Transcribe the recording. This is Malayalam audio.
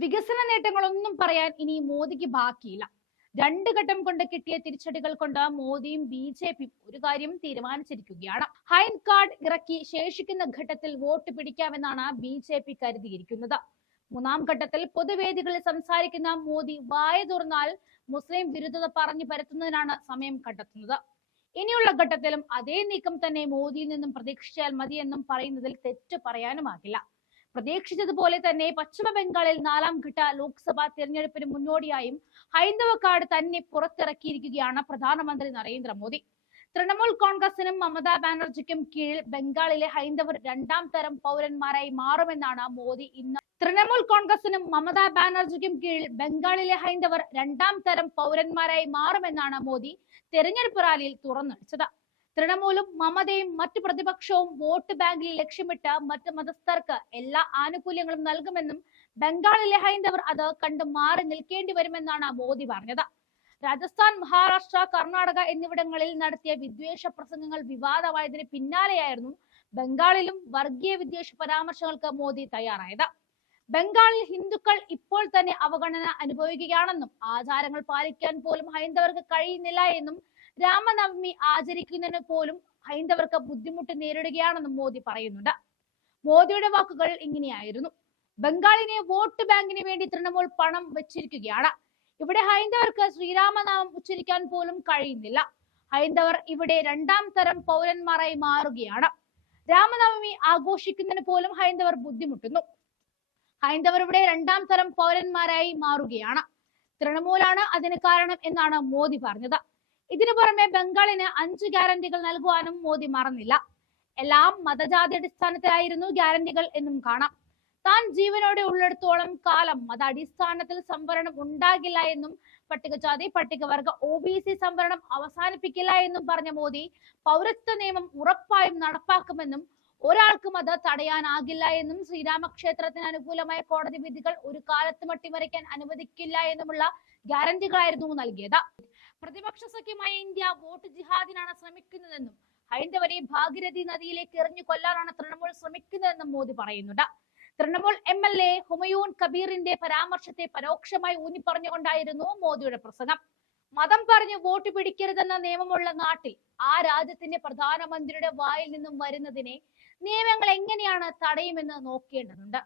വികസന നേട്ടങ്ങളൊന്നും പറയാൻ ഇനി മോദിക്ക് ബാക്കിയില്ല. രണ്ടു ഘട്ടം കൊണ്ട് കിട്ടിയ തിരിച്ചടികൾ കൊണ്ട് മോദിയും ബി.ജെ.പിയും ഒരു കാര്യം തീരുമാനിച്ചിരിക്കുകയാണ്. ഹൈൻഡ് കാർഡ് ഇറക്കി ശേഷിക്കുന്ന ഘട്ടത്തിൽ വോട്ട് പിടിക്കാമെന്നാണ് ബി.ജെ.പി കരുതിയിരിക്കുന്നത്. മൂന്നാം ഘട്ടത്തിൽ പൊതുവേദികളിൽ സംസാരിക്കുന്ന മോദി വായ തുറന്നാൽ മുസ്ലിം വിരുദ്ധത പറഞ്ഞു പരത്തുന്നതിനാണ് സമയം കണ്ടെത്തുന്നത്. ഇനിയുള്ള ഘട്ടത്തിലും അതേ നീക്കം തന്നെ മോദിയിൽ നിന്നും പ്രതീക്ഷിച്ചാൽ മതിയെന്നും പറയുന്നതിൽ തെറ്റ് പറയാനുമാകില്ല. പ്രതീക്ഷിച്ചതുപോലെ തന്നെ പശ്ചിമ ബംഗാളിൽ നാലാം ഘട്ട ലോക്സഭാ തെരഞ്ഞെടുപ്പിന് മുന്നോടിയായും ഹൈന്ദവ കാർഡ് തന്നെ പുറത്തിറക്കിയിരിക്കുകയാണ് പ്രധാനമന്ത്രി നരേന്ദ്രമോദി. തൃണമൂൽ കോൺഗ്രസിനും മമതാ ബാനർജിക്കും കീഴിൽ ബംഗാളിലെ ഹൈന്ദവർ രണ്ടാം തരം പൗരന്മാരായി മാറുമെന്നാണ് മോദി ഇന്ന് തൃണമൂൽ കോൺഗ്രസിനും മമതാ ബാനർജിക്കും കീഴിൽ ബംഗാളിലെ ഹൈന്ദവർ രണ്ടാം തരം പൗരന്മാരായി മാറുമെന്നാണ് മോദി തെരഞ്ഞെടുപ്പ് റാലിയിൽ തുറന്നടിച്ചത്. തൃണമൂലും മമതയും മറ്റു പ്രതിപക്ഷവും വോട്ട് ബാങ്കിൽ ലക്ഷ്യമിട്ട് മറ്റ് മതസ്ഥർക്ക് എല്ലാ ആനുകൂല്യങ്ങളും നൽകുമെന്നും ബംഗാളിലെ ഹൈന്ദവർ അത് കണ്ട് മാറി നിൽക്കേണ്ടി വരുമെന്നാണ് മോദി പറഞ്ഞത്. രാജസ്ഥാൻ, മഹാരാഷ്ട്ര, കർണാടക എന്നിവിടങ്ങളിൽ നടത്തിയ വിദ്വേഷ പ്രസംഗങ്ങൾ വിവാദമായതിന് പിന്നാലെയായിരുന്നു ബംഗാളിലും വർഗീയ വിദ്വേഷ പരാമർശങ്ങൾക്ക് മോദി തയ്യാറായത്. ബംഗാളിൽ ഹിന്ദുക്കൾ ഇപ്പോൾ തന്നെ അവഗണന അനുഭവിക്കുകയാണെന്നും ആചാരങ്ങൾ പാലിക്കാൻ പോലും ഹൈന്ദവർക്ക് കഴിയുന്നില്ല എന്നും രാമനവമി ആചരിക്കുന്നതിന് പോലും ഹൈന്ദവർക്ക് ബുദ്ധിമുട്ട് നേരിടുകയാണെന്നും മോദി പറയുന്നുണ്ട്. മോദിയുടെ വാക്കുകൾ ഇങ്ങനെയായിരുന്നു: ബംഗാളിനെ വോട്ട് ബാങ്കിന് വേണ്ടി തൃണമൂൽ പണം വെച്ചിരിക്കുകയാണ്. ഇവിടെ ഹൈന്ദവർക്ക് ശ്രീരാമനാമം ഉച്ചരിക്കാൻ പോലും കഴിയുന്നില്ല. ഹൈന്ദവർ ഇവിടെ രണ്ടാം തരം പൗരന്മാരായി മാറുകയാണ്. രാമനവമി ആഘോഷിക്കുന്നതിന് പോലും ഹൈന്ദവർ ബുദ്ധിമുട്ടുന്നു. ഹൈന്ദവർ ഇവിടെ രണ്ടാം തരം പൗരന്മാരായി മാറുകയാണ്. തൃണമൂലാണ് അതിന് കാരണം എന്നാണ് മോദി പറഞ്ഞത്. ഇതിനു പുറമെ ബംഗാളിന് 5 ഗ്യാരണ്ടികൾ നൽകുവാനും മോദി മറന്നില്ല. എല്ലാം മതജാതിയടിസ്ഥാനത്തിലായിരുന്നു ഗ്യാരണ്ടികൾ എന്നും കാണാം. താൻ ജീവനോടെ ഉള്ളിടത്തോളം കാലം മതാടിസ്ഥാനത്തിൽ സംവരണം ഉണ്ടാകില്ല എന്നും പട്ടികജാതി, പട്ടികവർഗ, OBC സംവരണം അവസാനിപ്പിക്കില്ല എന്നും പറഞ്ഞ മോദി പൗരത്വ നിയമം ഉറപ്പായും നടപ്പാക്കുമെന്നും ഒരാൾക്കും അത് തടയാനാകില്ല എന്നും ശ്രീരാമക്ഷേത്രത്തിന് അനുകൂലമായ കോടതി വിധികൾ ഒരു കാലത്തും അട്ടിമറിക്കാൻ അനുവദിക്കില്ല എന്നുമുള്ള ഗ്യാരണ്ടികളായിരുന്നു നൽകിയത്. പ്രതിപക്ഷ സഖ്യമായ ഇന്ത്യ വോട്ട് ജിഹാദിനാണ് ശ്രമിക്കുന്നതെന്നും ഹൈന്ദവരെ ഭാഗീരഥി നദിയിലേക്ക് എറിഞ്ഞു കൊല്ലാനാണ് തൃണമൂൽ ശ്രമിക്കുന്നതെന്നും മോദി പറയുന്നുണ്ട്. തൃണമൂൽ MLA ഹുമയൂൺ കബീറിന്റെ പരാമർശത്തെ പരോക്ഷമായി ഊന്നിപ്പറഞ്ഞുകൊണ്ടായിരുന്നു മോദിയുടെ പ്രസംഗം. മതം പറഞ്ഞ് വോട്ട് പിടിക്കരുതെന്ന നിയമമുള്ള നാട്ടിൽ ആ രാജ്യത്തിന്റെ പ്രധാനമന്ത്രിയുടെ വായിൽ നിന്നും വരുന്നതിനെ നിയമങ്ങൾ എങ്ങനെയാണ് തടയുമെന്ന് നോക്കേണ്ടതുണ്ട്.